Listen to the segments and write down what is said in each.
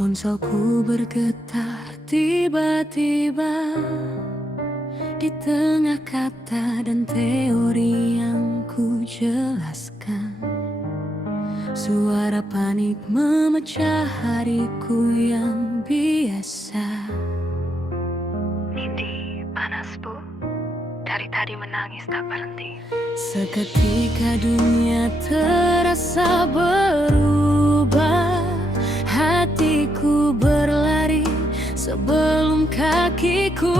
Ponselku bergetar tiba-tiba di tengah kata dan teori yang ku jelaskan. Suara panik memecah hariku yang biasa. Nindi, panas bu. Dari tadi menangis tak berhenti. Seketika dunia terasa berubah. Hatiku berlari sebelum kakiku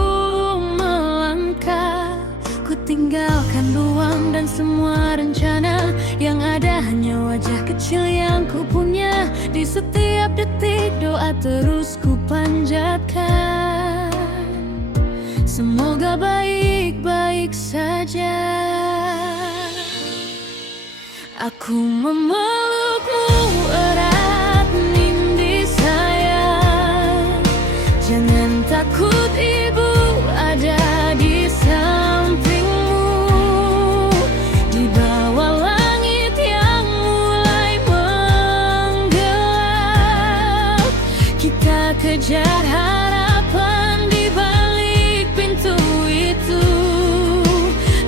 melangkah. Ku tinggalkan ruang dan semua rencana. Yang ada hanya wajah kecil yang ku punya. Di setiap detik doa terus ku panjatkan. Semoga baik-baik saja. Aku memelukmu erat, Nindi sayang. Jangan takut, ibu ada di sampingmu. Di bawah langit yang mulai menggelap, kita kejar harapan di balik pintu itu.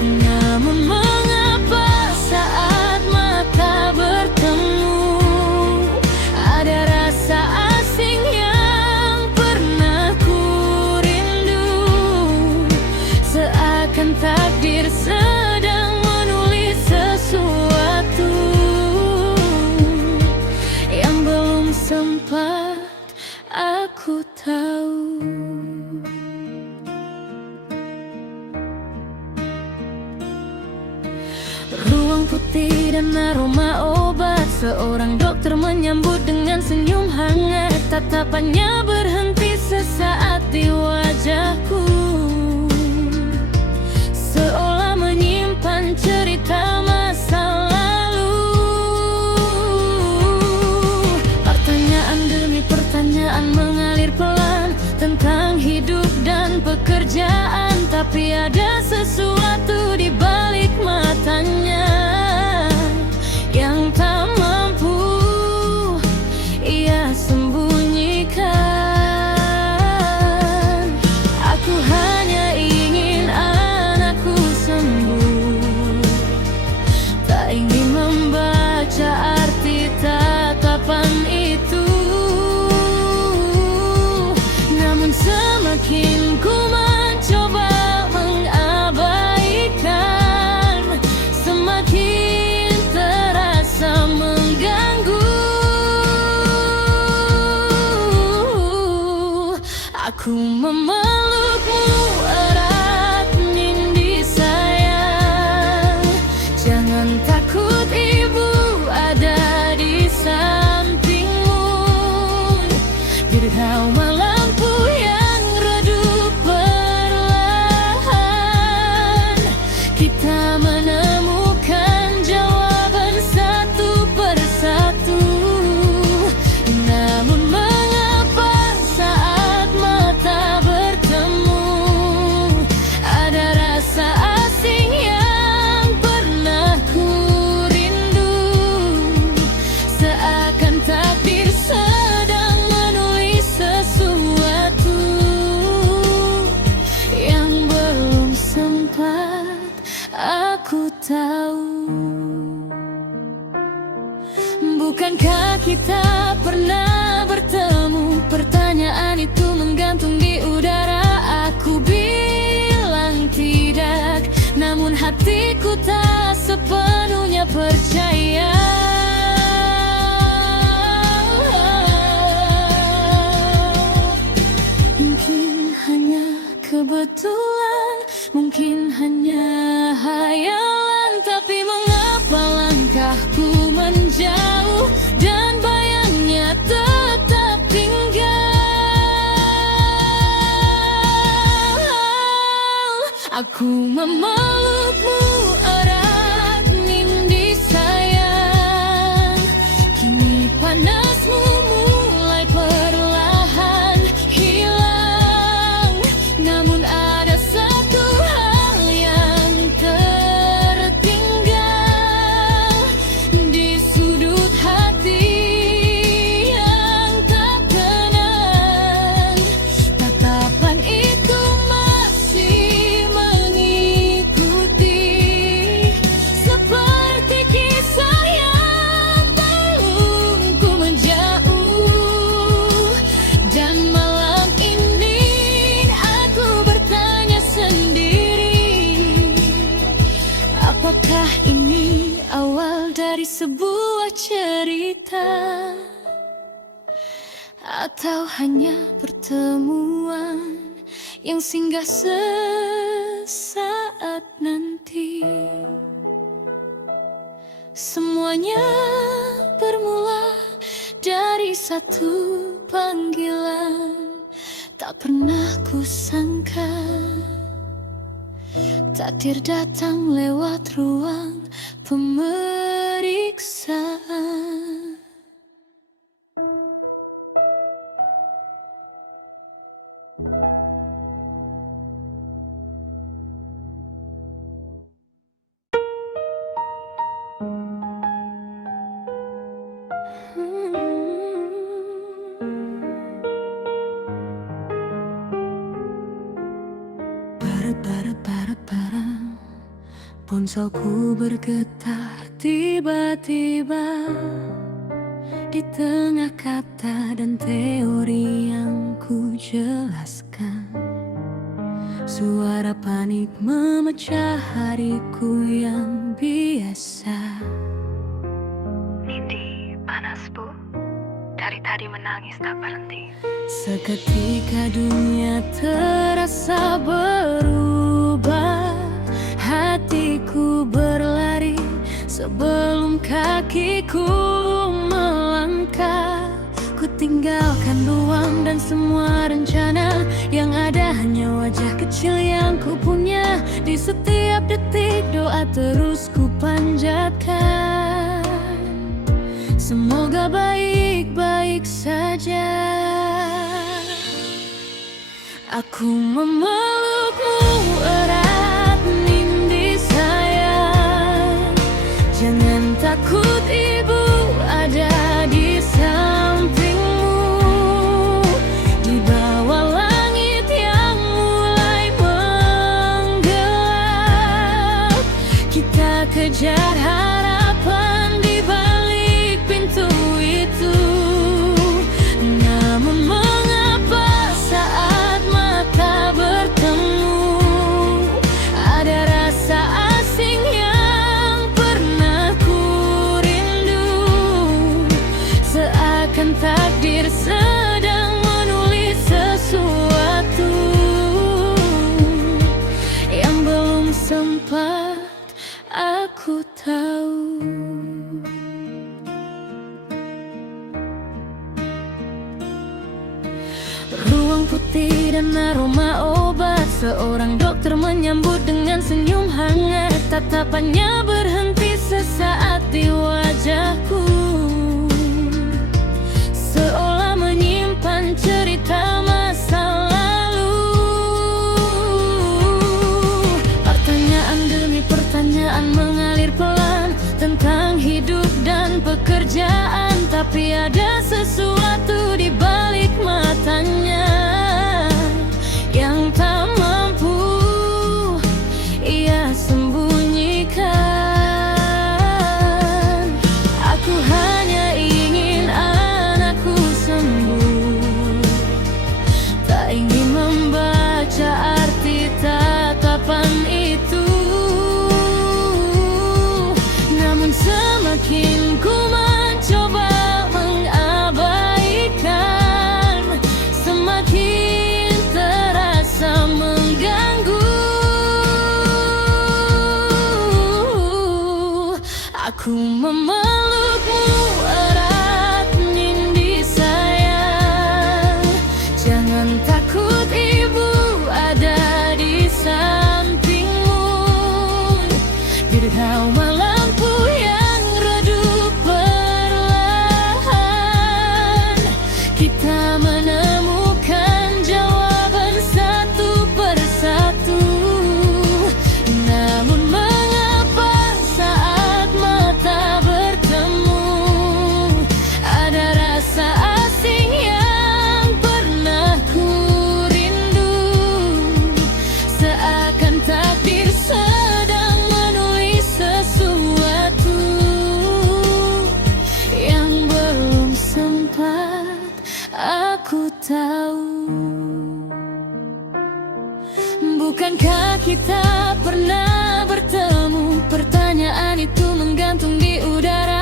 Namun mengapa saat mata bertemu ada rasa asing yang pernah ku rindu. Seakan takdir sedang menulis sesuatu yang belum sempat aku tahu. Ruang putih dan aroma obat. Seorang dokter menyambut dengan senyum hangat. Tatapannya berhenti sesaat di wajahku, seolah menyimpan cerita masa lalu. Pertanyaan demi pertanyaan mengalir pelan tentang hidup dan pekerjaan. Tapi ada sesuatu di balik matanya yang tak mampu ia sembunyikan. Aku hanya ingin anakku sembuh, tak ingin membaca arti tatapan itu. Namun semakin ku mencoba mengabaikan, semakin terasa mengganggu. Aku memelukmu erat, Nindi sayang. Jangan takut, ibu ada di sampingmu. Dirghauma lampu yang redup perlahan, kita menemukan jawaban satu persatu. Namun mengapa saat mata bertemu ada rasa asing yang pernah ku rindu. Seakan takdir sedang menulis sesuatu yang belum sempat aku tahu. Bukankah kita pernah bertemu? Pertanyaan itu menggantung di udara. Aku bilang tidak, namun hatiku tak sepenuhnya percaya. Mungkin hanya kebetulan, mungkin hanya hayalan. Tapi mengapa langkahku menjauh dan bayangnya tetap tinggal. Aku memelukmu erat, Nindi sayang. Kini panasmu mulai perlahan hilang. Namun ada satu hal yang tertinggal di sudut hati yang tak kenal. kita, atau hanya pertemuan yang singgah sesaat nanti. Semuanya bermula dari satu panggilan. Tak pernah kusangka takdir datang lewat ruang pemeriksaan. Ponselku bergetar tiba-tiba di tengah kata dan teori yang ku jelaskan. Suara panik memecah hariku yang biasa. Nindi, panas bu. Dari tadi menangis tak berhenti. Seketika dunia terasa berubah. Hatiku berlari sebelum kakiku melangkah. Ku tinggalkan ruang dan semua rencana. Yang ada hanya wajah kecil yang ku punya. Di setiap detik doa terus ku panjatkan. Semoga baik-baik saja. Aku memelukmu erat, Nindi sayang. Jangan takut, ibu ada di sampingmu. Di bawah langit yang mulai menggelap, kita kejar harapan di balik pintu itu. Namun mengapa saat mata bertemu ada rasa asing yang pernah ku rindu. Seakan takdir sedang menulis sesuatu yang belum sempat aku tahu. Ruang putih dan aroma obat. Seorang dokter menyambut dengan senyum hangat. Tatapannya berhenti sesaat di wajahku, seolah menyimpan cerita masa lalu. Pertanyaan demi pertanyaan mengalir pelan tentang hidup dan pekerjaan. Tapi ada sesuatu di balik matanya yang tak mampu ia sembunyikan. Aku hanya ingin anakku sembuh, tak ingin membaca arti tatapan itu. Namun semakin ku mencoba mengabaikan, semakin terasa mengganggu. Aku memelukmu erat, Nindi sayang. Jangan takut, ibu ada di sampingmu. Dirgauman lampu yang redup perlahan, kita menemukan jawaban satu persatu. Namun mengapa saat mata bertemu ada rasa asing yang pernah ku rindu. Seakan takdir sedang menulis sesuatu yang belum sempat aku tahu. Bukankah kita pernah bertemu? Pertanyaan itu menggantung di udara.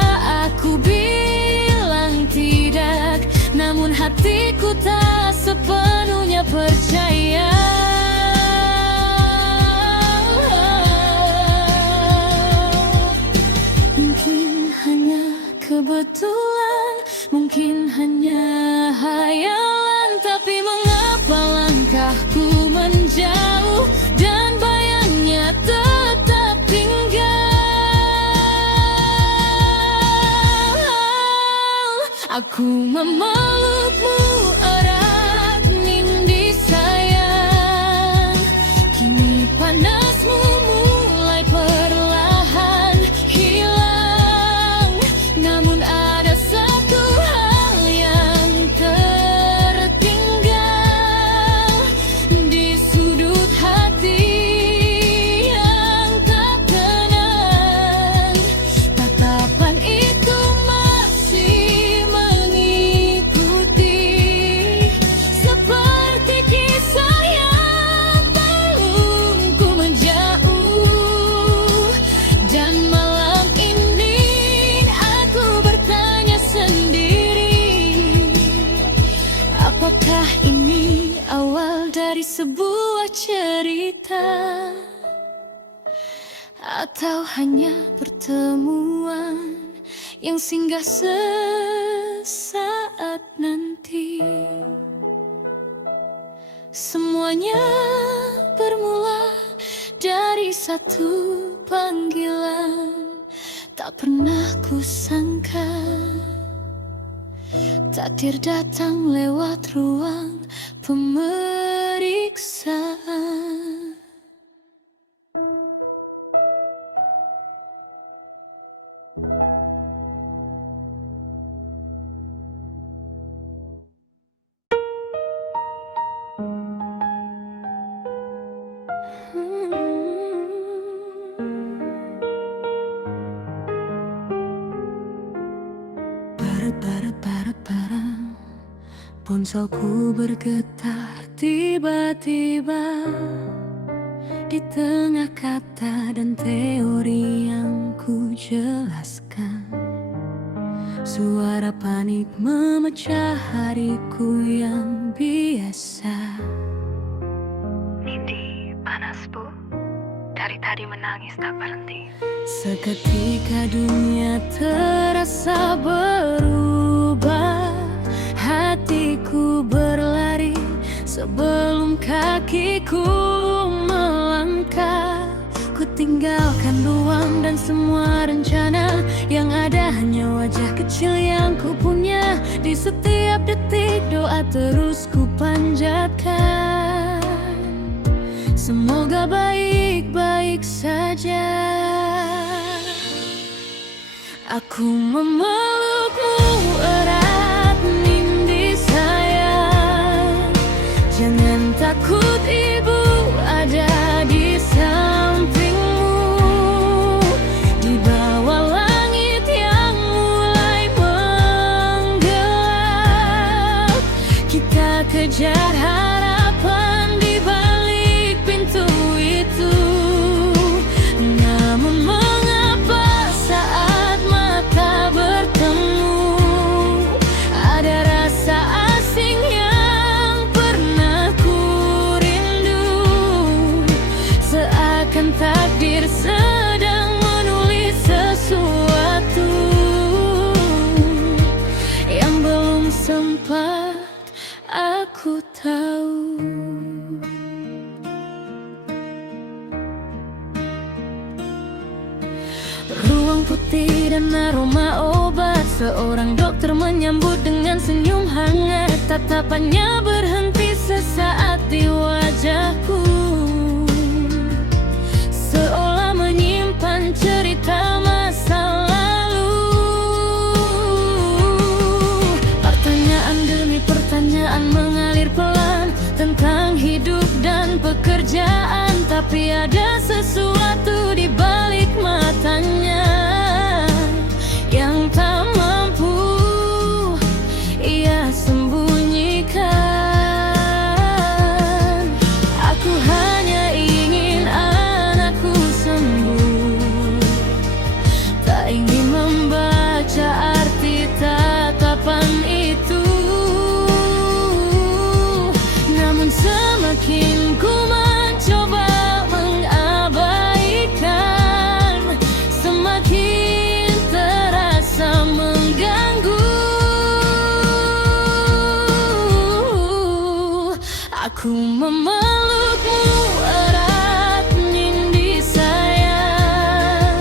Aku bilang Aku tak sepenuhnya percaya. Mungkin hanya kebetulan, mungkin hanya hayalan, tapi mengapa langkahku menjauh dan bayangnya tetap tinggal. Aku memelukmu erat, Nindi sayang. Kini panasmu mulai perlahan hilang. Namun ada satu hal yang tertinggal di sudut hati yang tak tenang. Tatapan itu masih mengikuti, seperti kisah yang belum ku menjauh. Dan malam ini aku bertanya sendiri, apakah ini awal dari sebuah cerita, atau hanya pertemuan yang singgah sesaat nanti? Semuanya bermula dari satu panggilan. Tak pernah kusangka takdir datang lewat ruang pemeriksaan. Ponselku bergetar tiba-tiba di tengah kata dan teori yang ku jelaskan. Suara panik memecah hariku yang biasa. Nindi, panas bu. Dari tadi menangis tak berhenti. Seketika dunia terasa berubah. Hatiku berlari sebelum kakiku melangkah. Ku tinggalkan ruang dan semua rencana. Yang ada hanya wajah kecil yang ku punya. Di setiap detik doa terus ku panjatkan. Semoga baik-baik saja. Aku memelukmu erat, Nindi sayang. Jangan takut, ibu ada di sampingmu. Di bawah langit yang mulai menggelap, kita kejar harapan di balik pintu itu. Namun mengapa saat mata bertemu ada rasa asing yang pernah ku rindu. Seakan takdir sedang menulis sesuatu yang belum sempat aku tahu. Ruang putih dan aroma obat. Seorang dokter menyambut dengan senyum hangat. Tatapannya berhenti sesaat di wajahku, seolah menyimpan cerita masa lalu. Pertanyaan demi pertanyaan mengalir pelan tentang hidup dan pekerjaan. Tapi ada sesuatu di balik matanya yang tak mampu ia sembunyikan. Aku hanya ingin anakku sembuh, tak ingin membaca arti tatapan itu. Aku memelukmu erat, Nindi sayang.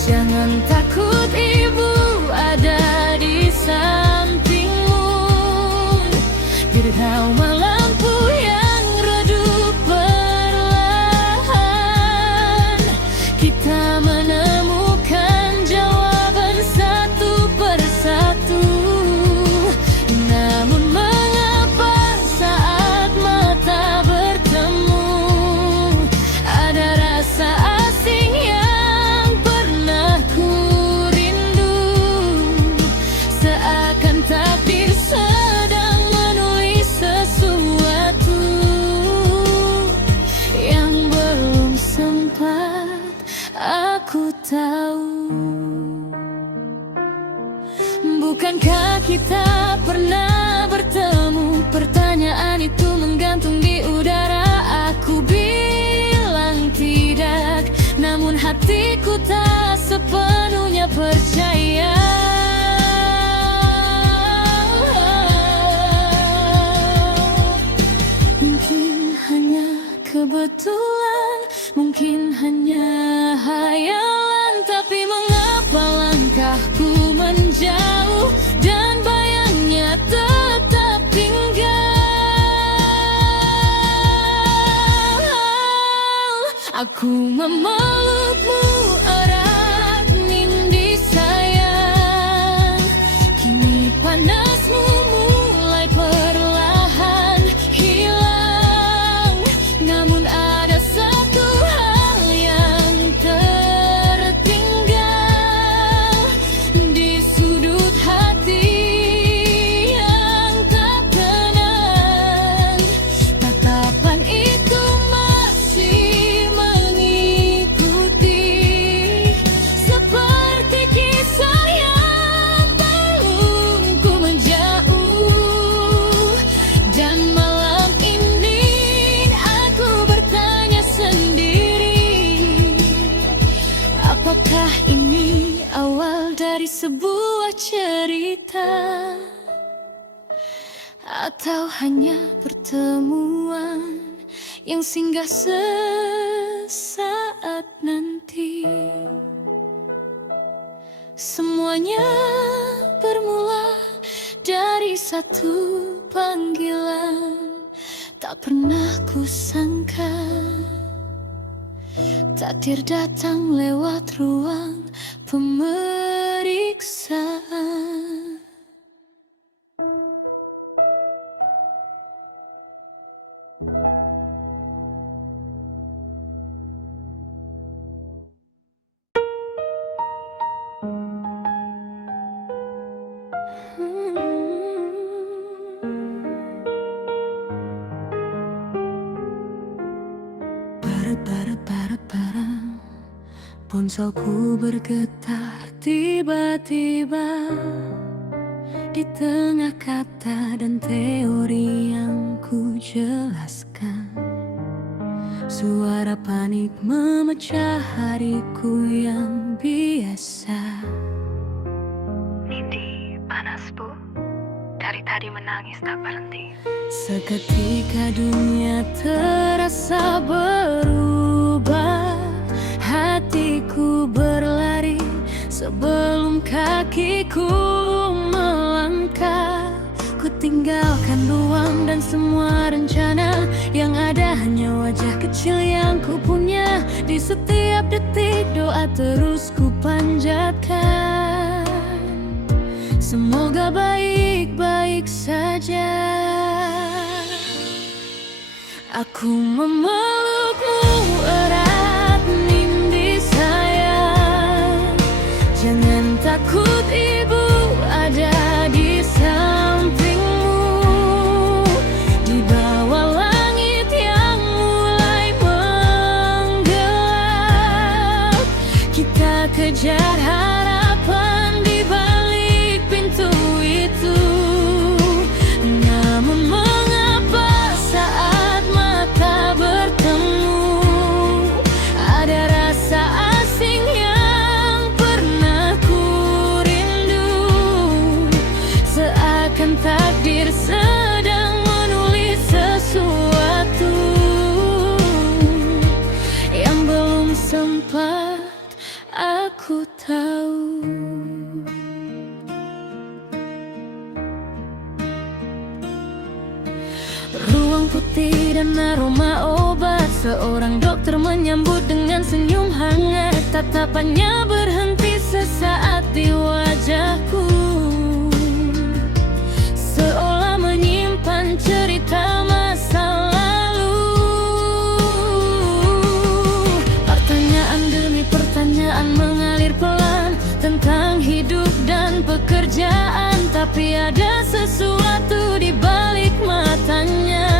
Jangan takut, ibu ada di sampingmu. Dirghauma lampu yang redup perlahan, kita menemukan jawaban satu persatu. Namun mengapa saat mata bertemu ada rasa asing yang pernah ku rindu, seakan takdir sedang menulis sesuatu yang belum sempat aku tahu. Bukankah kita pernah bertemu? Pertanyaan itu menggantung di udara. Aku bilang tidak, namun hatiku tak sepenuhnya percaya. Mungkin hanya kebetulan, mungkin hanya hayalan, tapi mengapa langkahku menjauh dan bayangnya tetap tinggal. Aku memelukmu erat, Nindi sayang. Kini panasmu mulai perlahan hilang, namun ada satu hal yang tertinggal di sudut hati yang tak tenang. Tatapan itu masih mengikuti, seperti kisah yang belum ku menjauh. Dan malam ini aku bertanya sendiri, apakah ini awal dari sebuah cerita, atau hanya pertemuan yang singgah sesaat nanti? Semuanya bermula dari satu panggilan, tak pernah kusangka takdir datang lewat ruang pemeriksaan. Ponselku bergetar tiba-tiba di tengah kata dan teori yang ku jelaskan. Suara panik memecah hariku yang biasa. Nindi, panas bu. Dari tadi menangis tak berhenti. Seketika dunia terasa berubah. Hatiku berlari sebelum kakiku melangkah. Ku tinggalkan ruang dan semua rencana. Yang ada hanya wajah kecil yang ku punya. Di setiap detik doa terus ku panjatkan. Semoga baik-baik saja. Aku memelukmu erat, Nindi sayang. Jangan takut, ibu ada di sampingmu. Di bawah langit yang mulai menggelap, kita kejar harapan di balik pintu itu. Namun mengapa saat mata bertemu aku tahu. Ruang putih dan aroma obat. Seorang dokter menyambut dengan senyum hangat. Tatapannya berhenti sesaat di wajahku, seolah menyimpan cerita masa lalu. Pertanyaan demi pertanyaan mengalir pelan tentang hidup dan pekerjaan. Tapi ada sesuatu di balik matanya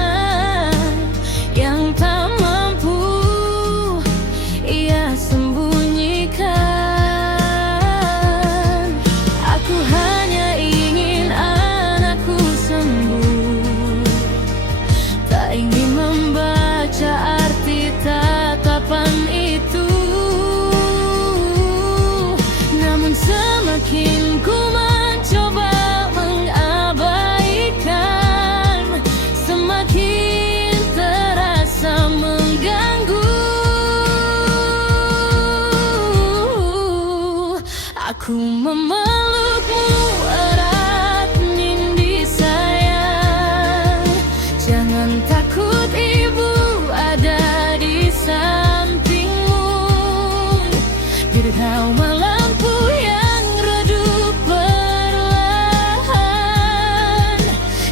yang tak mampu ia sembunyikan. Aku hanya ingin anakku sembuh, tak ingin membaca arti tatapan itu. Namun semakin ku mencoba mengabaikan, semakin terasa mengganggu. Aku memelukmu erat, Nindi sayang. Jangan takut, ibu ada di sampingmu. Dirghauma lampu yang redup perlahan,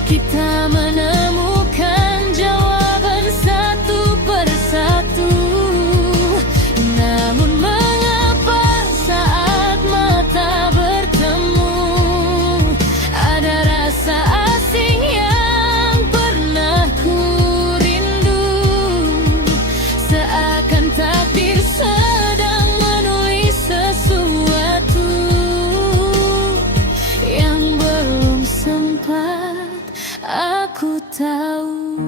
kita menemukan jawaban satu persatu. Namun mengapa saat mata bertemu ada rasa asing yang pernah ku rindu? Seakan takdir sedang menulis sesuatu yang belum sempat aku tahu.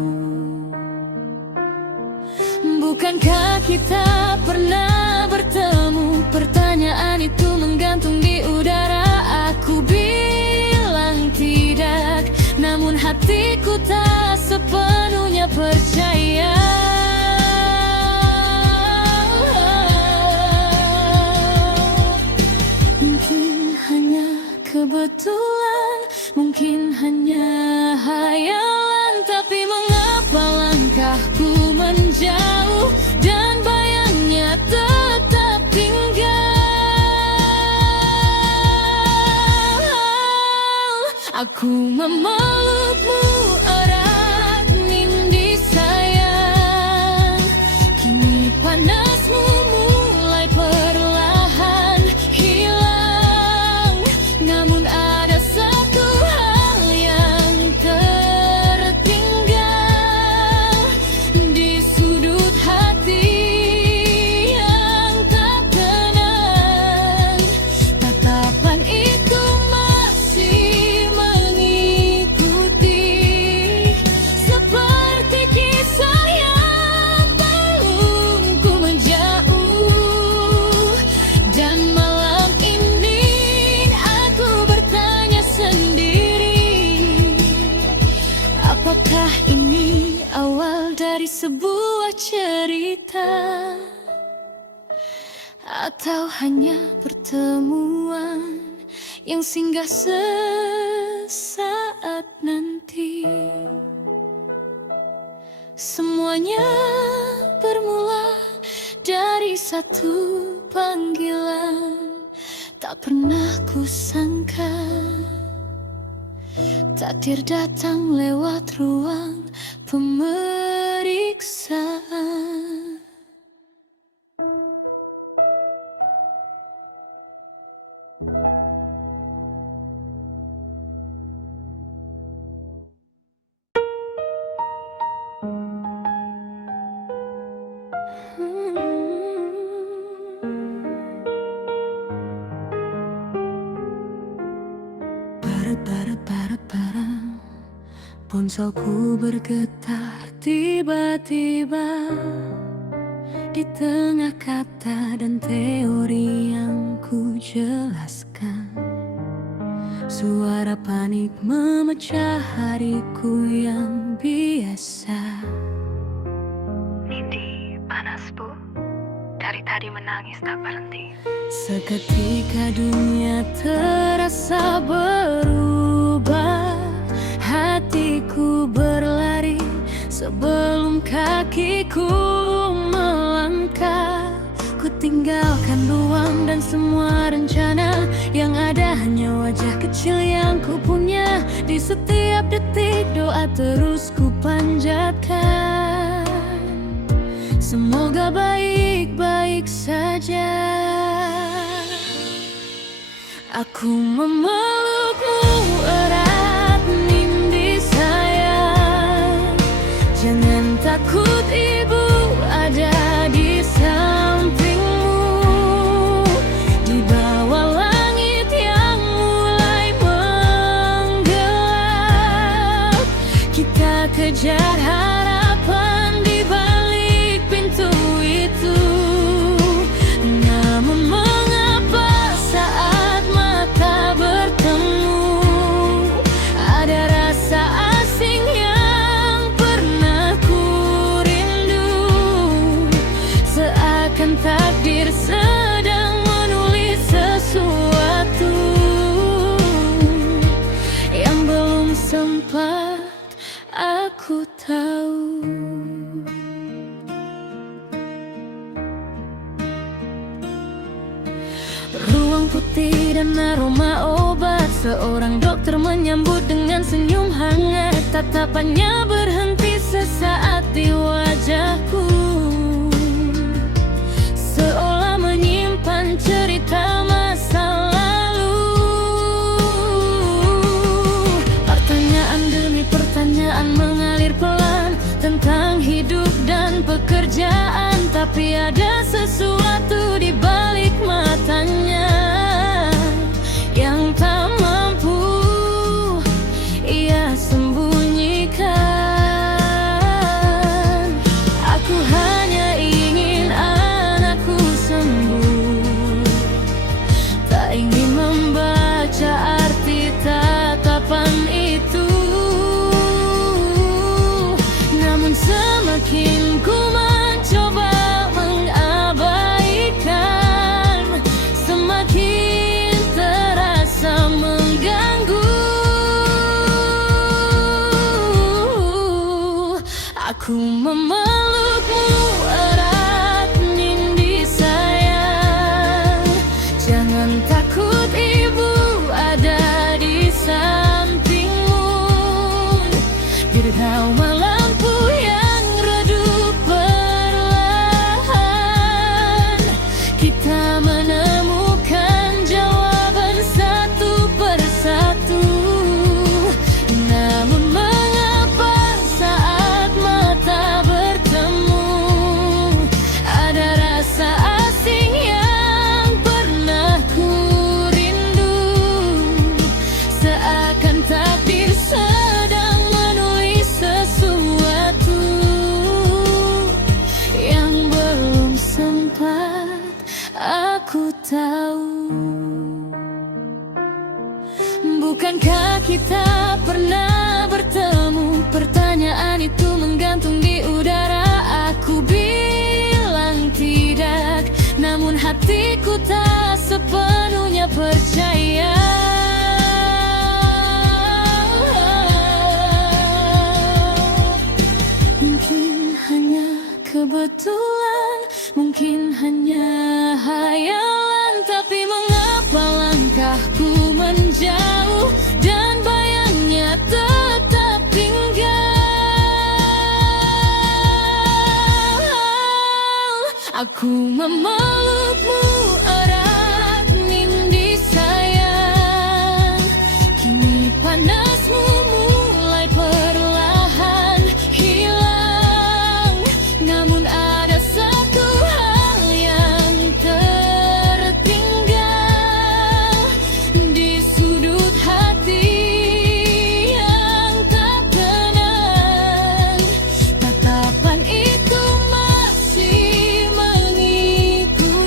Bukankah kita pernah bertemu? Pertanyaan itu menggantung di udara. Aku bilang tidak, namun hatiku tak sepenuhnya percaya. Mungkin hanya kebetulan, mungkin hanya hayalan. Tapi mengapa langkahku menjauh dan bayangnya tetap tinggal? Aku memelukmu erat, Nindi sayang. Kini panasmu mulai perlahan hilang. Namun ada satu hal yang tertinggal di sudut hati yang tak tenang. Tatapan itu masih mengikuti, seperti kisah yang belum ku menjauh. Dan malam ini aku bertanya sendiri, apakah ini awal dari sebuah cerita, atau hanya pertemuan yang singgah sesaat nanti? Semuanya bermula dari satu panggilan. Tak pernah kusangka takdir datang lewat ruang pemeriksaan. Ponselku bergetar tiba-tiba di tengah kata dan teori yang ku jelaskan. Suara panik memecah hariku yang biasa. Nindi, panas bu. Dari tadi menangis tak berhenti. Seketika dunia terasa berubah, hatiku berlari sebelum kakiku melangkah. Ku tinggalkan ruang dan semua rencana, yang ada hanya wajah kecil yang ku punya. Di setiap detik doa terus ku panjatkan, semoga baik-baik saja. Aku memelukmu erat, Nindi sayang. Jangan takut, ibu ada di sampingmu. Di bawah langit yang mulai menggelap, kita kejar harapan di balik pintu itu. Namun mengapa saat mata bertemu, ada rasa asing yang pernah ku rindu. Seakan takdir sedang menulis sesuatu yang belum sempat aku tahu. Ruang putih dan aroma obat, seorang dokter menyambut dengan senyum hangat. Tatapannya berhenti sesaat di wajahku, seolah menyimpan cerita masa lalu. Pertanyaan demi pertanyaan mengalir pelan tentang hidup dan pekerjaan, tapi ada sesuatu di balik matanya yang tak mampu ia sembunyikan. Aku hanya ingin anakku sembuh, tak ingin membaca arti tatapan itu. Namun semakin ku mencoba mengabaikan, semakin terasa mengganggu. Aku memelukmu erat, Nindi sayang. Jangan takut, ibu ada di sampingmu. Di dalam lampu yang redup perlahan, kita menemukan jawaban satu persatu. Namun mengapa saat mata bertemu, ada rasa asing yang pernah ku rindu. Seakan takdir sedang menulis sesuatu yang belum sempat aku tahu. Bukankah kita pernah bertemu? Pertanyaan itu menggantung di udara. Aku bilang tidak, namun hatiku tak sepenuhnya percaya. Mungkin hanya kebetulan, mungkin hanya hayalan, tapi mengapa langkahku menjauh dan bayangnya tetap tinggal. Aku memelukmu erat, Nindi sayang. Kini panasmu mulai perlahan hilang. Namun ada satu hal yang tertinggal di sudut hati yang tak tenang. Tatapan itu masih mengikuti.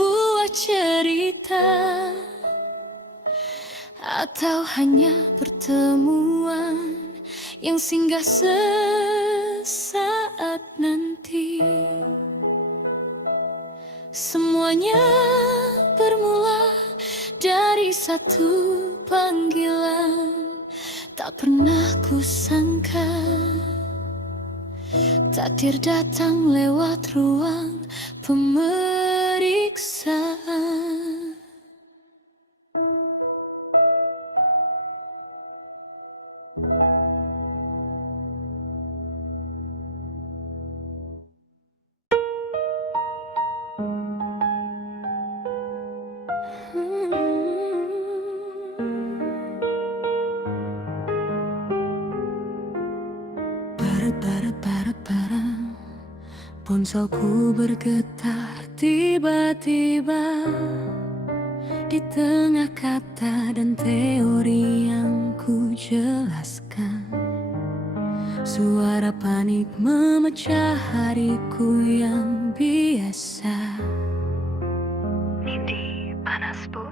sebuah cerita, atau hanya pertemuan yang singgah sesaat nanti. Semuanya bermula dari satu panggilan. Tak pernah kusangka takdir datang lewat ruang pemeriksaan. Ponselku bergetar tiba-tiba di tengah kata dan teori yang ku jelaskan. Suara panik memecah hariku yang biasa. Nindi, panas bu.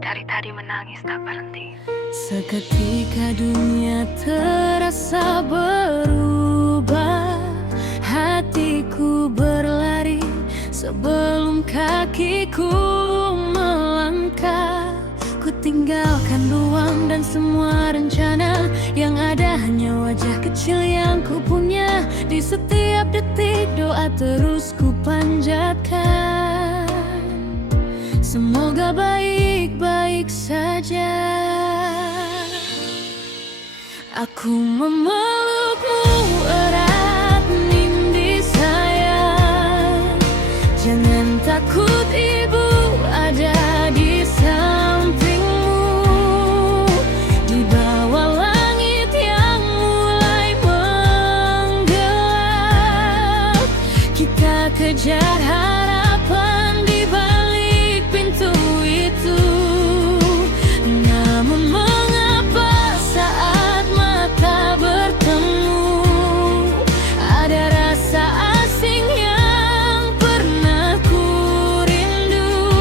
Dari tadi menangis tak berhenti. Seketika dunia terasa berubah. Hatiku berlari sebelum kakiku melangkah. Ku tinggalkan ruang dan semua rencana. Yang ada hanya wajah kecil yang ku punya. Di setiap detik doa terus ku panjatkan. Semoga baik-baik saja. Aku memelukmu erat, Nindi sayang. Jangan takut, ibu ada di sampingmu. Di bawah langit yang mulai menggelap, kita kejar harapan di balik pintu itu. Namun mengapa saat mata bertemu ada rasa asing yang pernah ku rindu.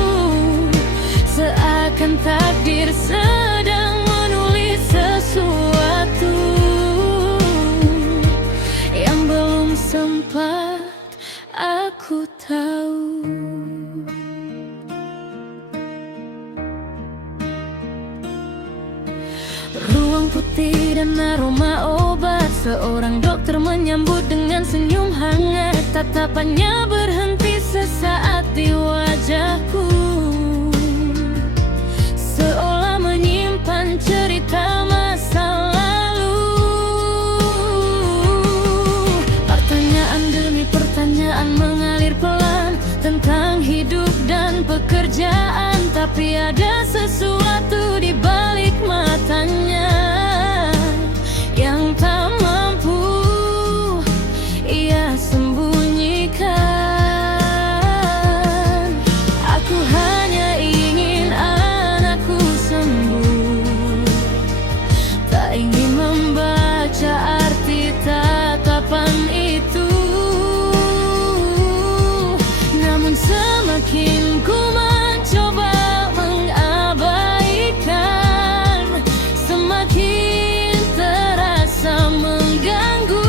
Seakan takdir sedang menulis sesuatu yang belum sempat aku tahu. Ruang putih dan aroma obat. Seorang dokter menyambut dengan senyum hangat. Tatapannya berhenti sesaat di wajahku, seolah menyimpan cerita masa lalu. Pertanyaan demi pertanyaan mengalir pelan tentang hidup dan pekerjaan. Tapi ada sesuatu di balik matanya yang tak mampu ia sembunyikan. Aku hanya ingin anakku sembuh, tak ingin membaca arti tatapan itu. Namun semakin ku mencoba mengabaikan, semakin terasa mengganggu.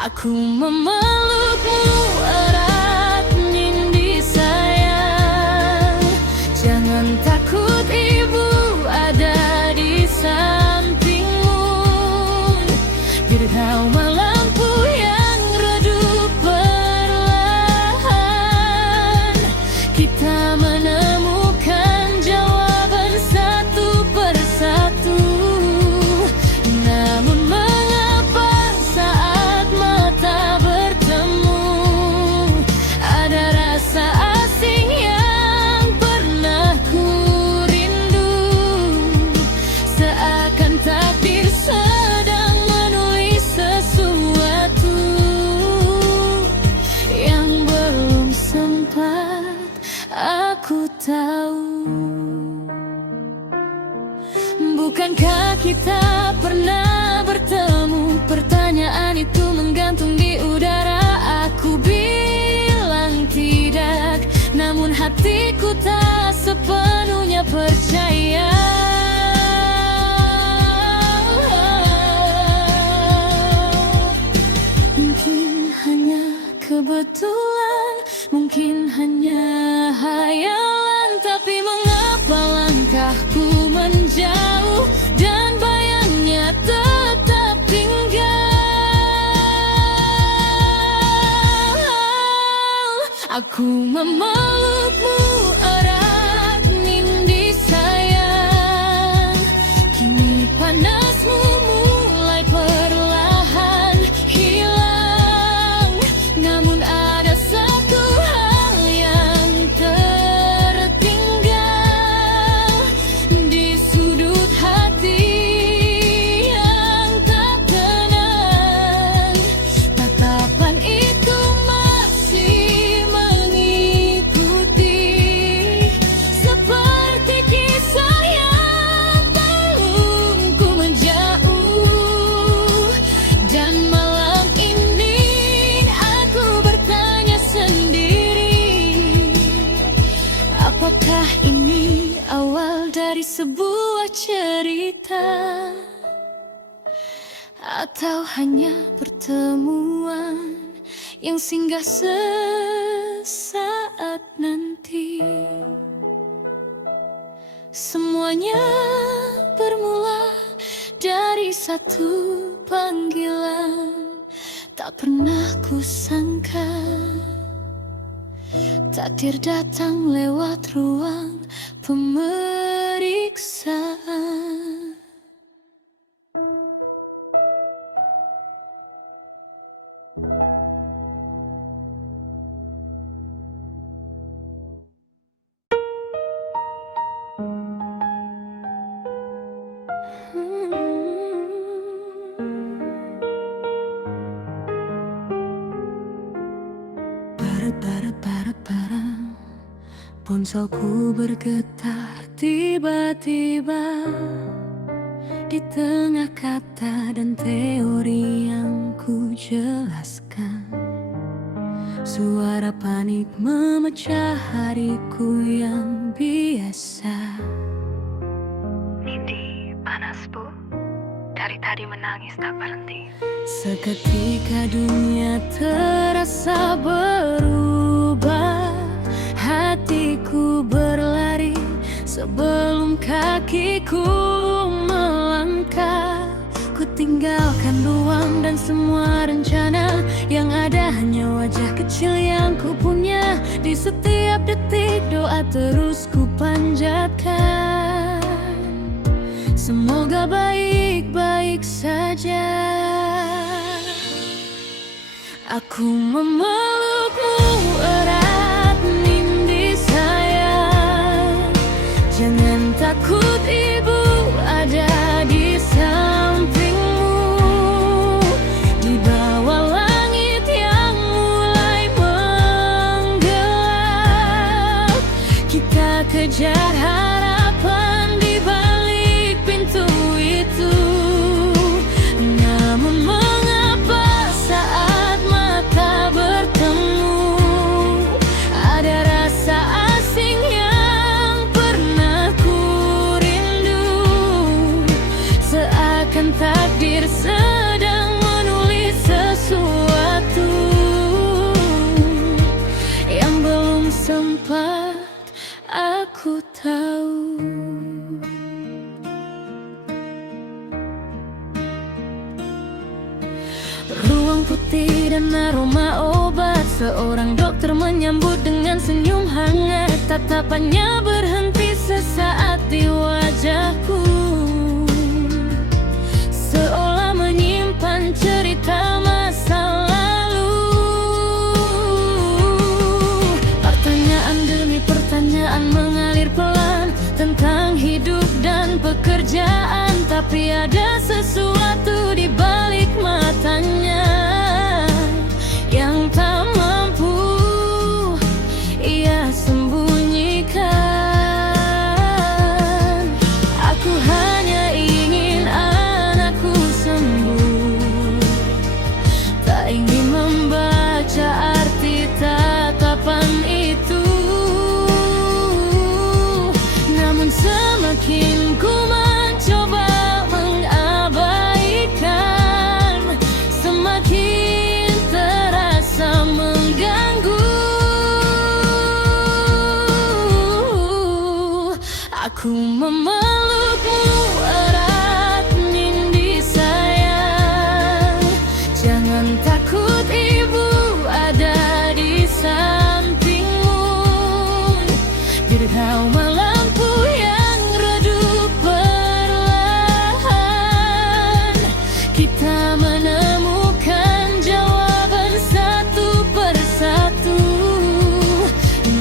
Aku memelukmu erat, Nindi sayang. Jangan takut, ibu ada di sampingmu. Dirghauma lampu yang redup perlahan, kita menemukan jawaban satu persatu. Namun mengapa saat mata bertemu ada rasa asing yang pernah ku rindu. Seakan takdir sedang menulis sesuatu yang belum sempat aku tahu. Bukankah kita pernah bertemu? Pertanyaan itu menggantung di udara. aku tak sepenuhnya percaya. Mungkin hanya kebetulan, mungkin hanya hayalan, tapi mengapa langkahku menjauh dan bayangnya tetap tinggal. Aku memelukmu erat, Nindi sayang. Kini panasmu mulai perlahan hilang. Namun ada satu hal yang tertinggal di sudut hati yang tak tenang. Tatapan itu masih mengikuti, seperti kisah yang belum ku menjauh. Dan malam ini aku bertanya sendiri, apakah ini awal dari sebuah cerita, atau hanya pertemuan yang singgah sesaat nanti? Semuanya bermula dari satu panggilan. Tak pernah kusangka takdir datang lewat ruang pemeriksaan. Ponselku bergetar tiba-tiba di tengah kata dan teori yang ku jelaskan. Suara panik memecah hariku yang biasa. Nindi, panas bu. Dari tadi menangis tak berhenti. Seketika dunia terasa berubah. Hatiku berlari sebelum kakiku melangkah. Ku tinggalkan ruang dan semua rencana. Yang ada hanya wajah kecil yang ku punya. Di setiap detik doa terus ku panjatkan. Semoga baik-baik saja. Aku memelukmu erat, Nindi sayang. Jangan takut, ibu ada di sampingmu. Di bawah langit yang mulai menggelap, kita kejar harapan di balik pintu itu. Namun mengapa saat mata bertemu ada rasa asing yang pernah ku rindu. Seakan takdir sedang menulis sesuatu yang belum sempat aku tahu. Ruang putih dan aroma obat. Seorang dokter menyambut dengan senyum hangat. Tatapannya berhenti sesaat di wajahku, seolah menyimpan cerita masa lalu. Pertanyaan demi pertanyaan mengalir pelan tentang hidup dan pekerjaan. Tapi ada sesuatu di balik matanya yang tak mampu ia sembunyikan. Aku hanya ingin anakku sembuh, tak ingin membaca arti tatapan itu. Aku memelukmu erat, Nindi sayang. Jangan takut, ibu ada di sampingmu. Dirghauma lampu yang redup perlahan, kita menemukan jawaban satu persatu.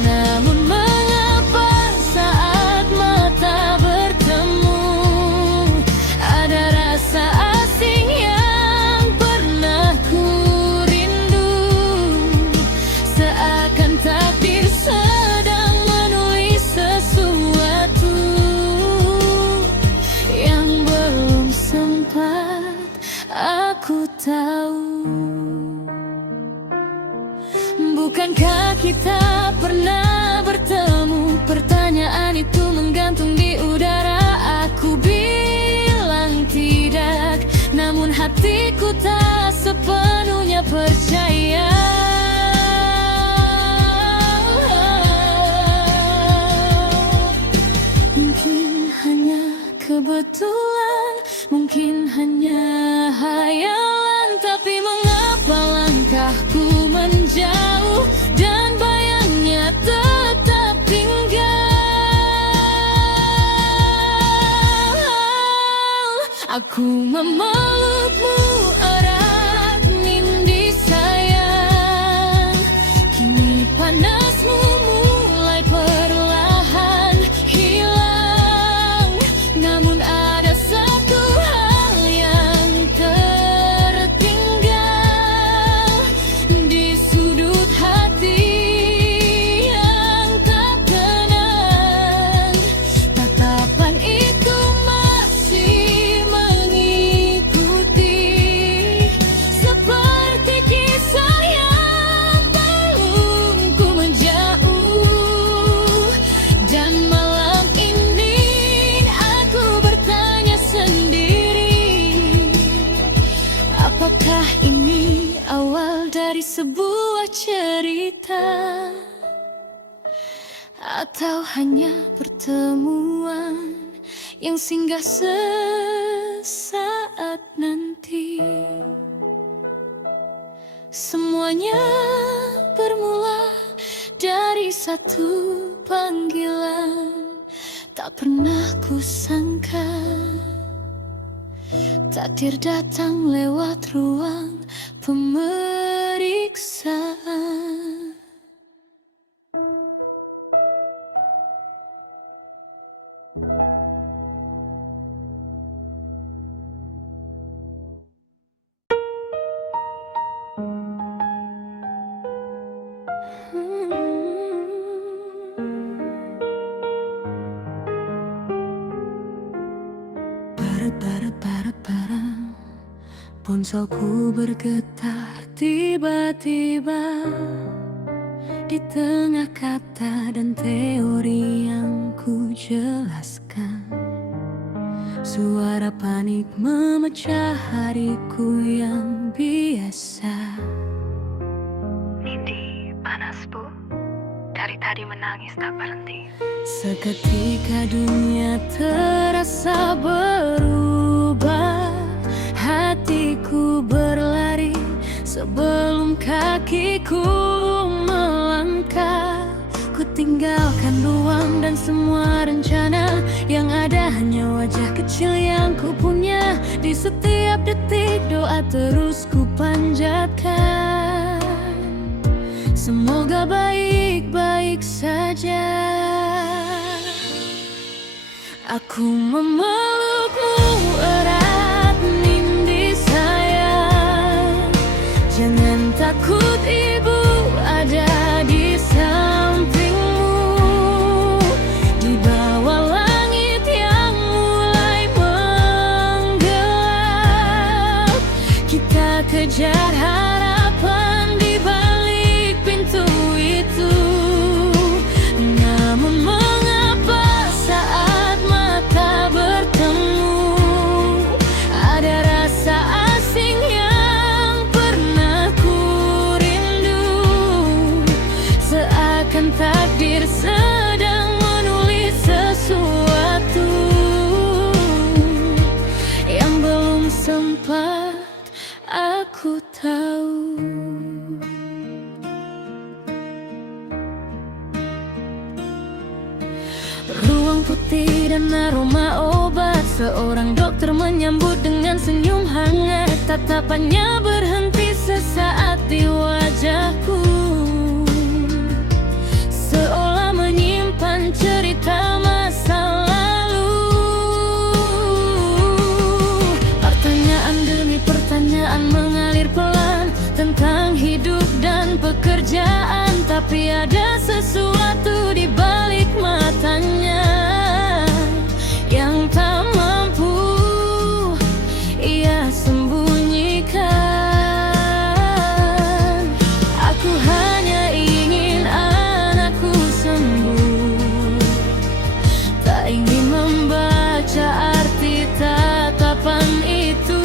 Namun mengapa saat mata bertemu ada rasa asing yang pernah ku rindu, seakan takdir sedang menulis sesuatu yang belum sempat aku tahu. Bukankah kita pernah bertemu? Pertanyaan itu menggantung di udara. Aku bilang tidak, namun hatiku tak sepenuhnya percaya. Mungkin hanya kebetulan, mungkin hanya hayalan, tapi mengapa langkahku menjauh dan bayangnya tetap tinggal. Aku memelukmu erat, Nindi sayang. Kini panasmu mulai perlahan hilang, namun ada satu hal yang tertinggal di sudut hati yang tak tenang. Tatapan itu masih mengikuti, seperti kisah yang belum ku menjauh. Dan malam ini aku bertanya sendiri, apakah ini awal dari sebuah cerita, atau hanya pertemuan yang singgah sesaat nanti? Semuanya bermula dari satu panggilan. Tak pernah kusangka takdir datang lewat ruang pemeriksaan. Ponselku bergetar tiba-tiba di tengah kata dan teori yang ku jelaskan. Suara panik memecah hariku yang biasa. Nindi, panas bu. Dari tadi menangis tak berhenti. Seketika dunia terasa berubah. Hatiku berlari sebelum kakiku melangkah. Ku tinggalkan ruang dan semua rencana. Yang ada hanya wajah kecil yang ku punya. Di setiap detik doa terus ku panjatkan. Semoga baik-baik saja. Aku memelukmu erat, Nindi sayang. Jangan takut, ibu ada di sampingmu. Di bawah langit yang mulai menggelap, kita kejar harapan di balik pintu itu. Namun mengapa saat mata bertemu aku tahu. Ruang putih dan aroma obat, seorang dokter menyambut dengan senyum hangat. Tatapannya berhenti sesaat di wajahku, seolah menyimpan cerita masa lalu. Pertanyaan demi pertanyaan mengalir pelan tentang hidup dan pekerjaan, tapi ada sesuatu di balik matanya yang tak mampu ia sembunyikan. Aku hanya ingin anakku sembuh, tak ingin membaca arti tatapan itu.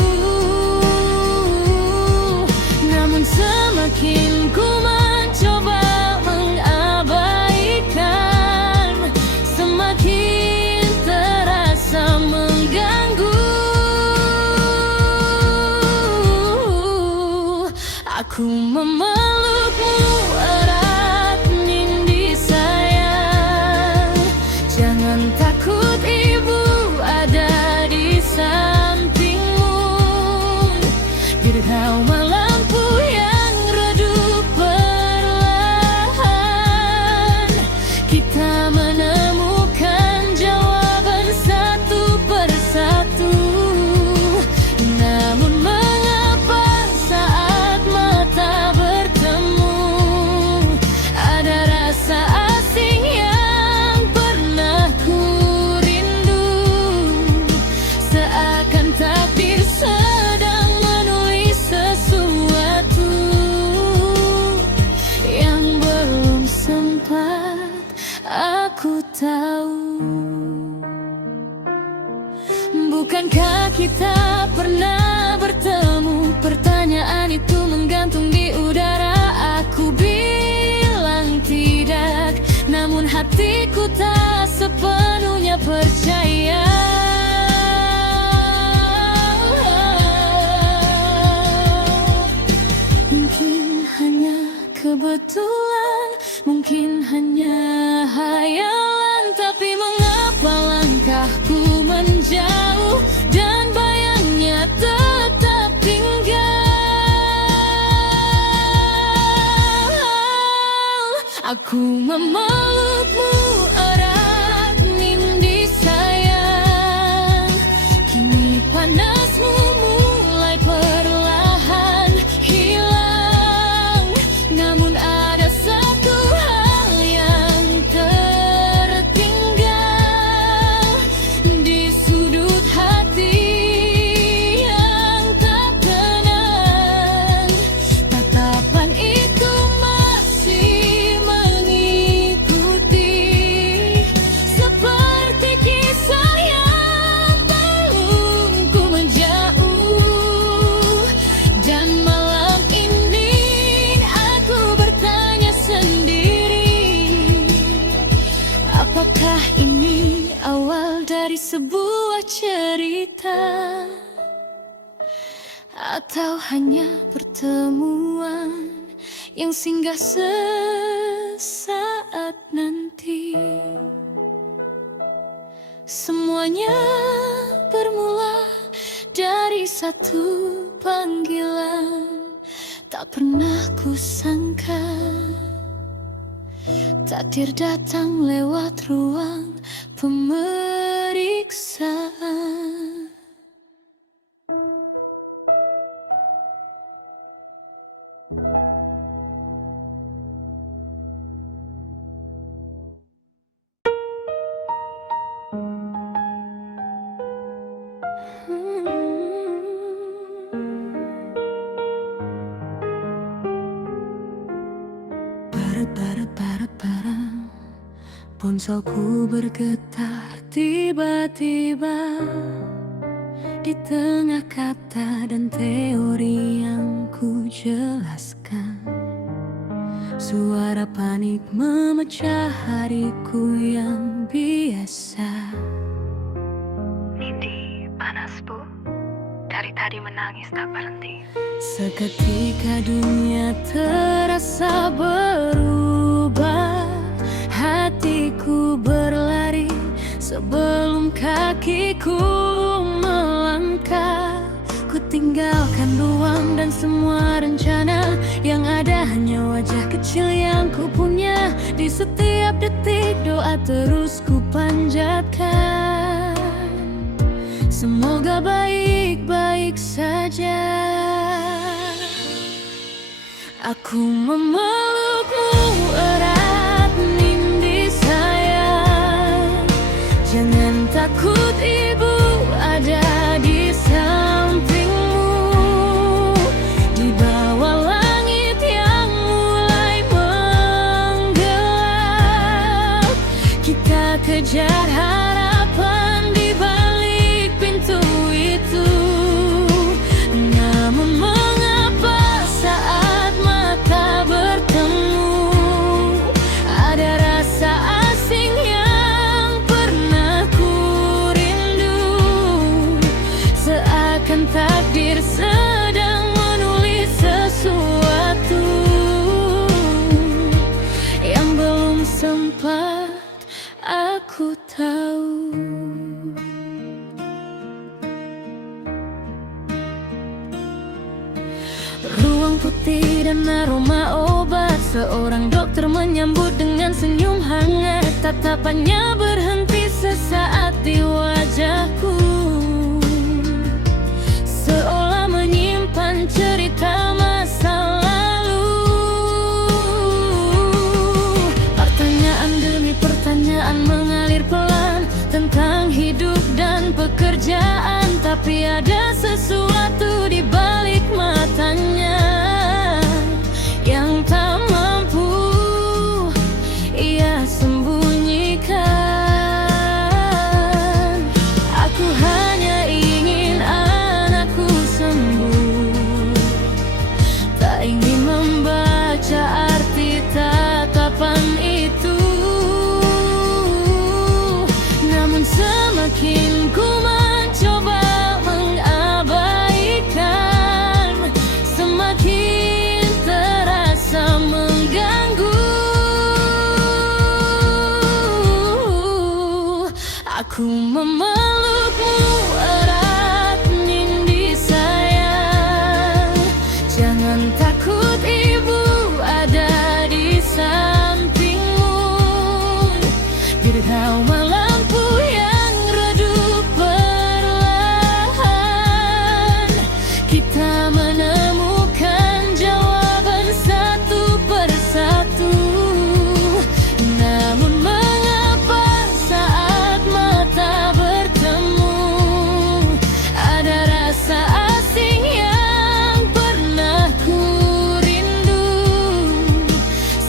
Namun semakin ku mencoba mengabaikan, semakin terasa mengganggu. Aku memelukmu erat, Nindi sayang. Jangan takut, ibu ada di sampingmu. Dirghauma lampu yang redup perlahan, kita menemukan jawaban satu persatu. Namun mengapa saat mata bertemu ada rasa asing yang pernah ku rindu, seakan takdir sedang menulis sesuatu yang belum sempat aku tahu. Bukankah kita pernah bertemu? Pertanyaan itu menggantung di udara. Aku bilang tidak, namun hatiku tak sepenuhnya percaya. Mungkin hanya kebetulan, mungkin hanya hayalan, tapi mengapa langkahku menjauh dan bayangnya tetap tinggal. Aku memelukmu erat, Nindi sayang. Kini panasmu mulai perlahan hilang, namun ada satu hal yang tertinggal di sudut hati yang tak tenang. Tatapan itu masih mengikuti, seperti kisah yang belum ku menjauh. Dan malam ini aku bertanya sendiri, apakah ini awal dari sebuah cerita, atau hanya pertemuan yang singgah sesaat nanti? Semuanya bermula dari satu panggilan, tak pernah kusangka takdir datang lewat ruang pemeriksaan. Ponselku bergetar tiba-tiba di tengah kata dan teori yang ku jelaskan. Suara panik memecah hariku yang biasa. Nindi, panas bu. Dari tadi menangis tak berhenti. Seketika dunia terasa berubah, hatiku berlari sebelum kakiku melangkah. Ku tinggalkan ruang dan semua rencana, yang ada hanya wajah kecil yang ku punya. Di setiap detik doa terus ku panjatkan, semoga baik-baik saja. Aku memelukmu erat, Nindi sayang. Jangan takut, ibu ada di sampingmu. Di bawah langit yang mulai menggelap, kita kejar harapan di balik pintu itu. Namun mengapa saat mata bertemu, ada rasa asing yang pernah ku rindu. Seakan takdir sedang menulis sesuatu yang belum sempat aku tahu. Ruang putih dan aroma obat, seorang dokter menyambut dengan senyum hangat. Tatapannya berhenti sesaat di wajahku, seolah menyimpan cerita masa lalu. Pertanyaan demi pertanyaan mengalir pelan tentang hidup dan pekerjaan, tapi ada sesuatu di balik matanya yang tak mampu ia sembunyikan. Aku hanya ingin anakku sembuh, tak ingin membaca arti tatapan itu. Namun semakin ku mencoba mengabaikan, semakin terasa mengganggu. Aku memelukmu erat, Nindi sayang. Jangan takut, ibu ada di sampingmu. Dirghauma lampu yang redup perlahan, kita menemukan jawaban satu persatu. Namun mengapa saat mata bertemu, ada rasa asing yang pernah ku rindu.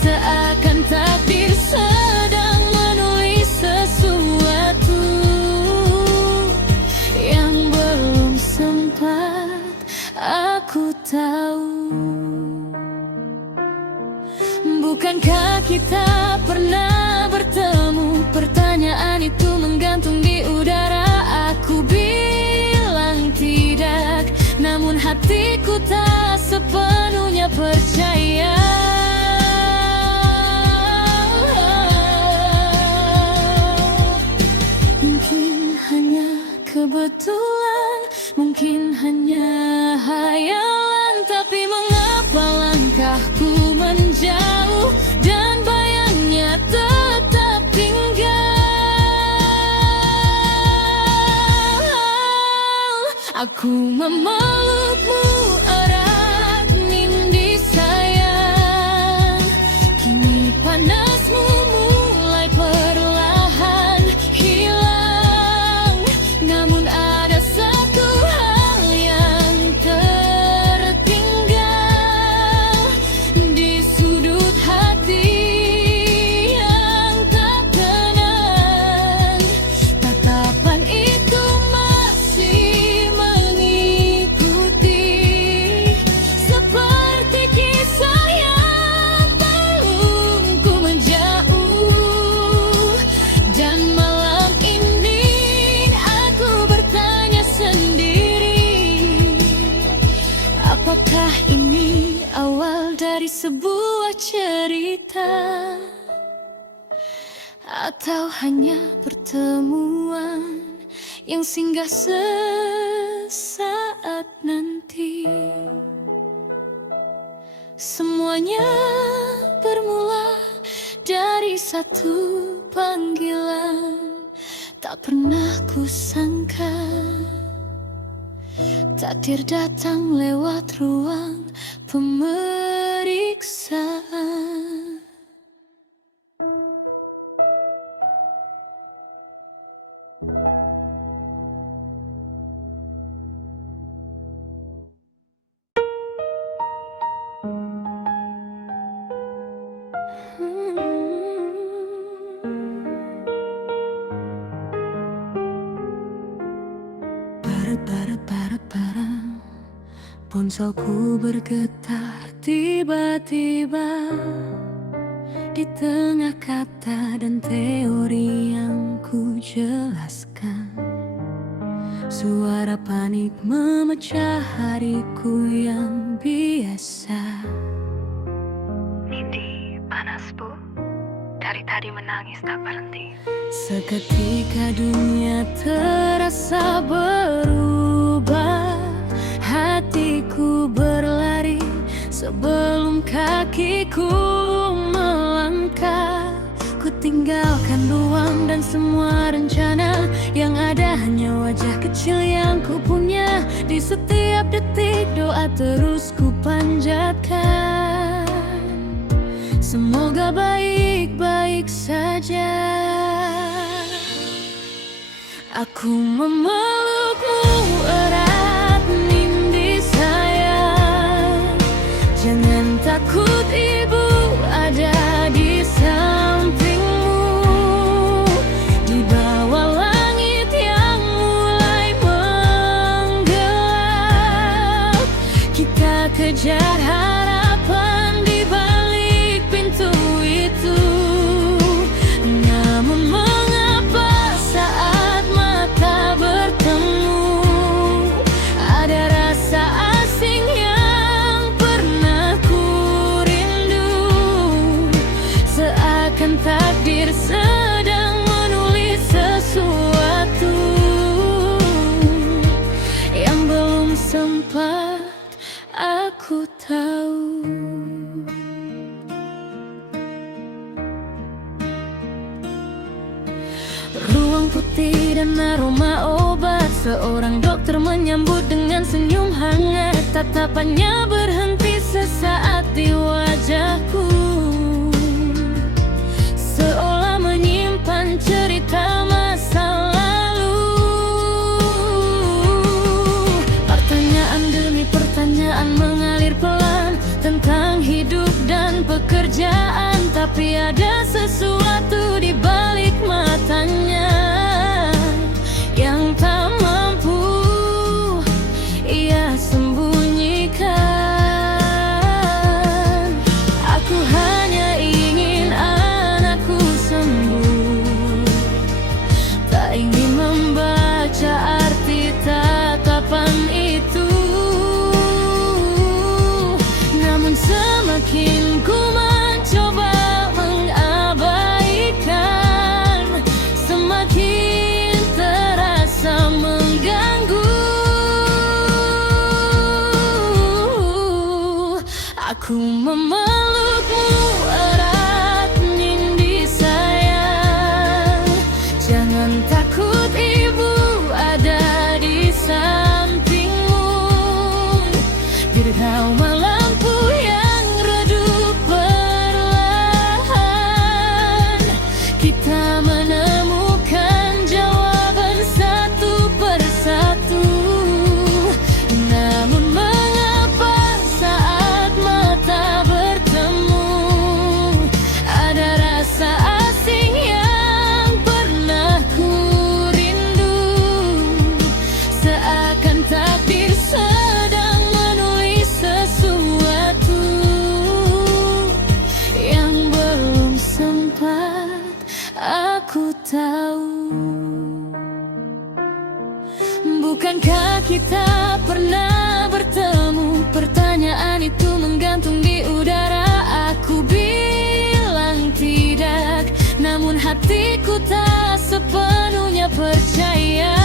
Seakan takdir sedang menulis sesuatu yang belum sempat aku tahu. Bukankah kita pernah bertemu? Pertanyaan itu menggantung di udara. Aku bilang tidak, namun hatiku tak sepenuhnya percaya. Mungkin hanya kebetulan, mungkin hanya hayalan, tapi mengapa langkahku menjauh dan bayangnya tetap tinggal. Aku memelukmu erat, Nindi sayang. Kini panasmu mulai perlahan hilang. Namun ada satu hal yang tertinggal di sudut hati yang tak tenang. Tatapan itu masih mengikuti sebuah cerita, atau hanya pertemuan yang singgah sesaat nanti. Semuanya bermula dari satu panggilan. Tak pernah kusangka takdir datang lewat ruang pemeriksaan. Ponselku bergetar tiba-tiba di tengah kata dan teori yang ku jelaskan. Suara panik memecah hariku yang biasa. Nindi, panas bu. Dari tadi menangis tak berhenti. Seketika dunia terasa berubah. Hatiku berlari sebelum kakiku melangkah. Ku tinggalkan ruang dan semua rencana. Yang ada hanya wajah kecil yang ku punya. Di setiap detik doa terus ku panjatkan. Semoga baik-baik saja. Aku memelukmu erat, Nindi sayang. Jangan takut, ibu ada di sampingmu. Di bawah langit yang mulai menggelap, kita kejar harapan di balik pintu itu. Namun mengapa saat mata bertemu ada rasa asing yang pernah ku rindu. Seakan takdir sedang menulis sesuatu yang belum sempat aku tahu. Ruang putih dan aroma obat. Seorang dokter menyambut dengan senyum hangat. Tatapannya berhenti sesaat di wajahku, seolah menyimpan cerita masa lalu. Pertanyaan demi pertanyaan mengalir pelan tentang hidup dan pekerjaan. Tapi ada sesuatu di balik matanya yang tak mampu ia sembunyikan. Aku hanya ingin anakku sembuh, tak ingin membaca arti tatapan itu. Namun semakin ku mencoba mengabaikan, semakin terasa mengganggu. Aku memelukmu erat, Nindi sayang. Jangan takut, ibu ada di sampingmu. Dirghauma lampu yang redup perlahan, kita menemukan jawaban satu persatu. Namun mengapa saat mata bertemu ada rasa asing yang pernah ku rindu. Seakan takdir sedang menulis sesuatu yang belum sempat aku tahu. Bukankah kita pernah bertemu? Pertanyaan itu menggantung di udara. Aku tak sepenuhnya percaya.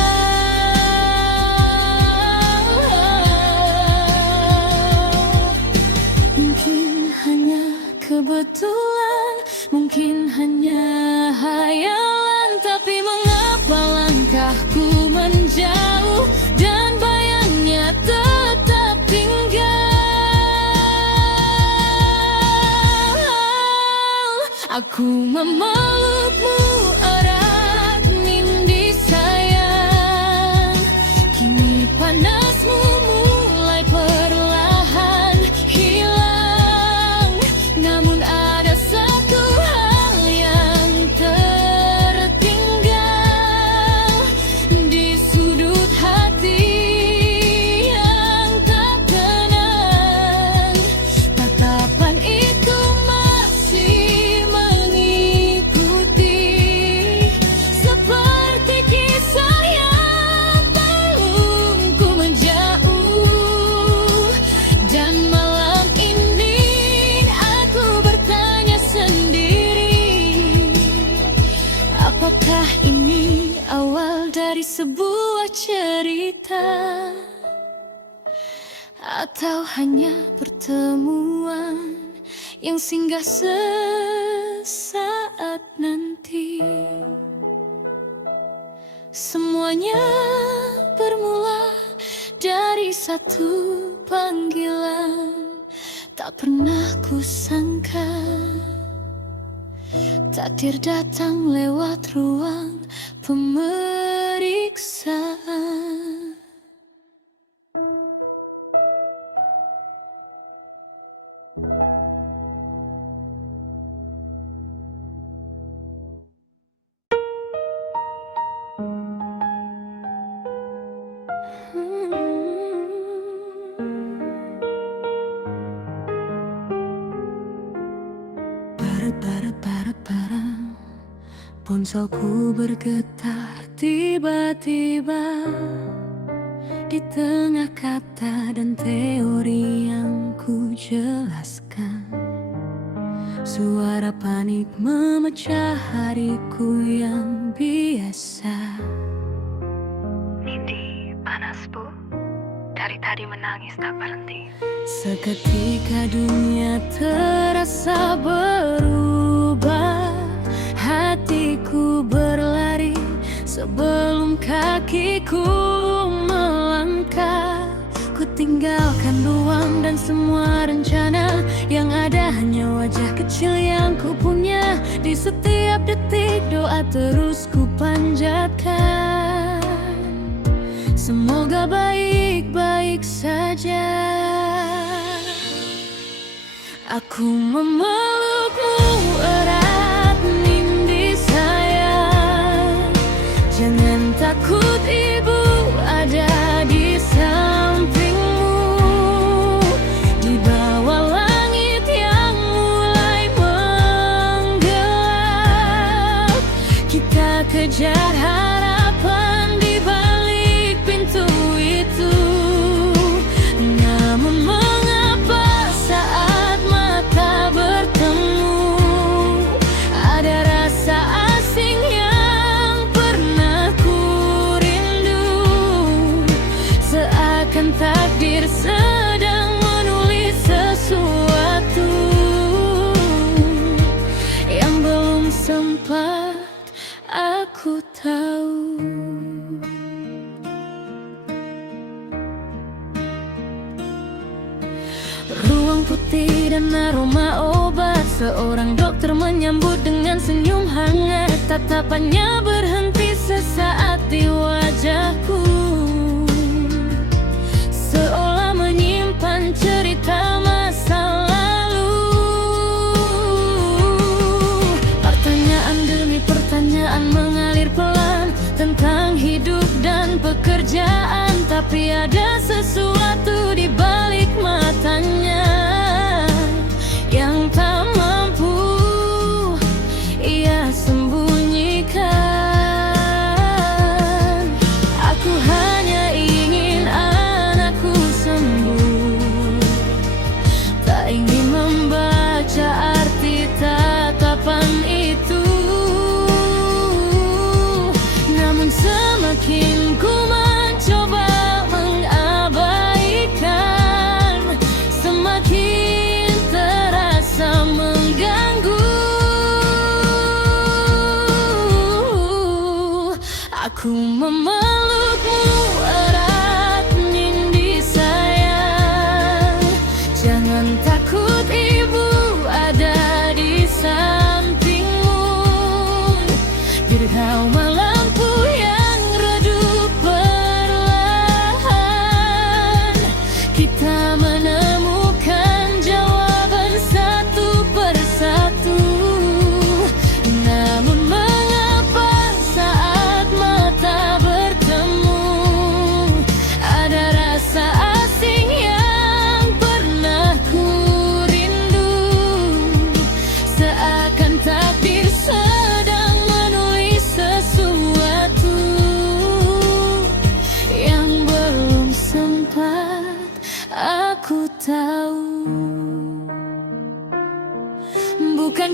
Mungkin hanya kebetulan, mungkin hanya hayalan, tapi mengapa langkahku menjauh dan bayangnya tetap tinggal. Aku memelukmu erat, Nindi sayang. Kini panasmu mulai perlahan hilang. Namun ada satu hal yang tertinggal di sudut hati yang tak tenang. Tatapan itu masih mengikuti, seperti kisah yang belum ku menjauh. Dan malam ini aku bertanya sendiri, apakah ini awal dari sebuah cerita, atau hanya pertemuan yang singgah sesaat nanti? Semuanya bermula dari satu panggilan. Tak pernah kusangka takdir datang lewat ruang pemeriksaan. Ponselku bergetar tiba-tiba di tengah kata dan teori yang ku jelaskan. Suara panik memecah hariku yang biasa. Nindi, panas bu. Dari tadi menangis tak berhenti. Seketika dunia terasa berubah. Hatiku berlari sebelum kakiku melangkah. Ku tinggalkan ruang dan semua rencana. Yang ada hanya wajah kecil yang ku punya. Di setiap detik doa terus ku panjatkan. Semoga baik-baik saja. Aku memelukmu erat, Nindi sayang. Jangan takut, ibu ada di sampingmu. Di bawah langit yang mulai menggelap, kita kejar harapan di balik pintu itu. Namun mengapa saat mata bertemu ada rasa asing yang pernah ku rindu. Seakan takdir sedang menulis sesuatu yang belum sempat aku tahu. Ruang putih dan aroma obat. Seorang dokter menyambut dengan senyum hangat. Tatapannya berhenti sesaat di wajahku, seolah menyimpan cerita masa lalu. Pertanyaan demi pertanyaan mengalir pelan tentang hidup dan pekerjaan. Tapi ada sesuatu di balik matanya yang tak mampu ia sembunyikan. Aku hanya ingin anakku sembuh, tak ingin membaca arti tatapan itu.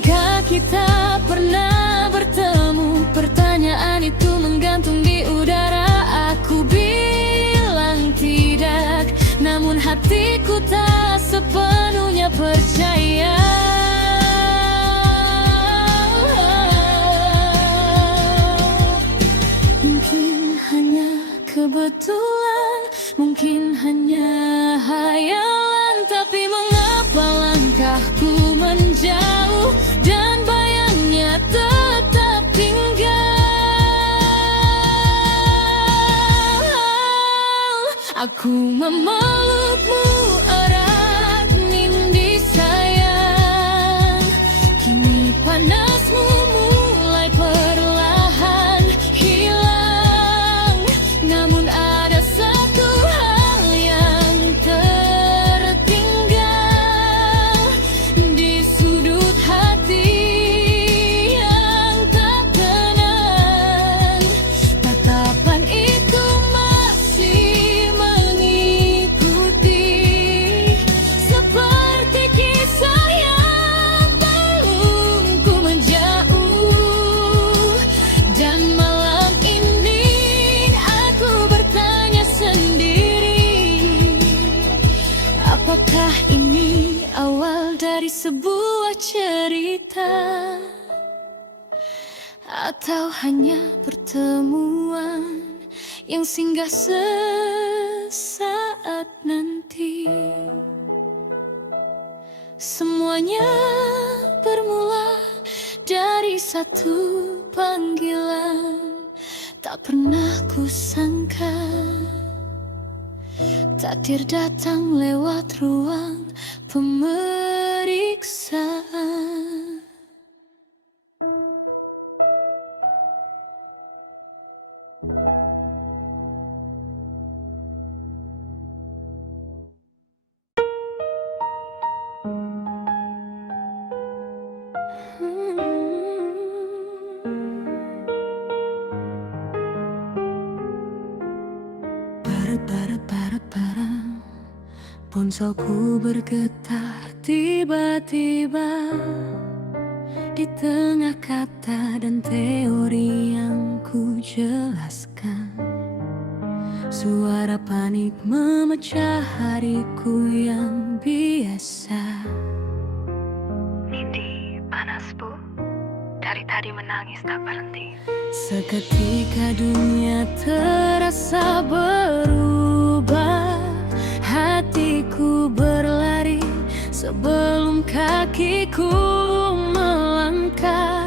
Bukankah kita pernah bertemu? Pertanyaan itu menggantung di udara. Aku bilang tidak, namun hatiku tak sepenuhnya percaya. Mungkin hanya kebetulan, mungkin hanya hayalan, tapi mengapa langkahku menjauh dan bayangnya tetap tinggal. Aku memelukmu erat, nindi sayang. Kini panasmu mulai perlahan hilang, namun ada satu hal yang tertinggal di sudut hati yang tak tenang. Tatapan itu masih mengikuti, seperti kisah yang belum ku menjauh. Dan malam ini aku bertanya sendiri, apakah ini awal dari sebuah cerita, atau hanya pertemuan yang singgah sesaat nanti? Semuanya bermula dari satu panggilan. Tak pernah kusangka takdir datang lewat ruang pemeriksaan. Ponselku bergetar tiba-tiba di tengah kata dan teori yang ku jelaskan. Suara panik memecah hariku yang biasa. Nindi, panas bu. Dari tadi menangis tak berhenti. Seketika dunia terasa berubah. Hatiku berlari sebelum kakiku melangkah.